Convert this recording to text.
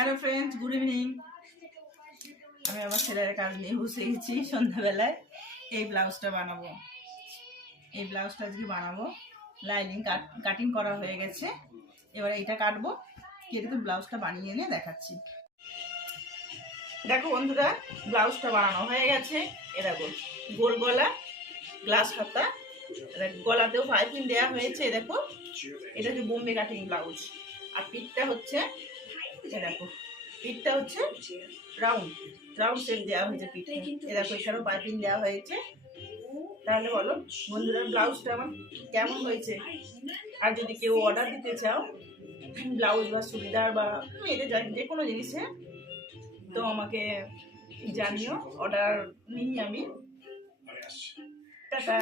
Hello friends, good evening. আমি আমার ছেলের কাজ নিয়ে বসে গেছি সন্ধ্যাবেলায়। এই ব্লাউজটা বানাবো, এই ব্লাউজটা আজকে বানাবো। লাইনিং কাটিং করা হয়ে গেছে, এবার এইটা কাটবো, কেটে তো ব্লাউজটা বানিয়ে এনে দেখাচ্ছি। দেখো বন্ধুরা, ব্লাউজটা বানানো হয়ে গেছে। এ দেখো, গোল গলা, গ্লাস হাতা, গলাতেও পাইপিং দেওয়া হয়েছে। দেখো, এটা হচ্ছে বোম্বে কাটিং ব্লাউজ। আর পিঠটা হচ্ছে, দেখো পিঠটা হচ্ছে রাউন্ড শেপ দেওয়া হয়েছে পিঠে। এ দেখো, এখানেও পাইপিং দেওয়া হয়েছে। তাহলে বলো বন্ধুরা, ব্লাউজটা আমার কেমন হয়েছে? আর যদি কেউ অর্ডার দিতে চাও, ব্লাউজ বা চুড়িদার বা মেয়েদের যে কোনো জিনিসে, তো আমাকে জানিও, অর্ডার নিই আমি। টাটা।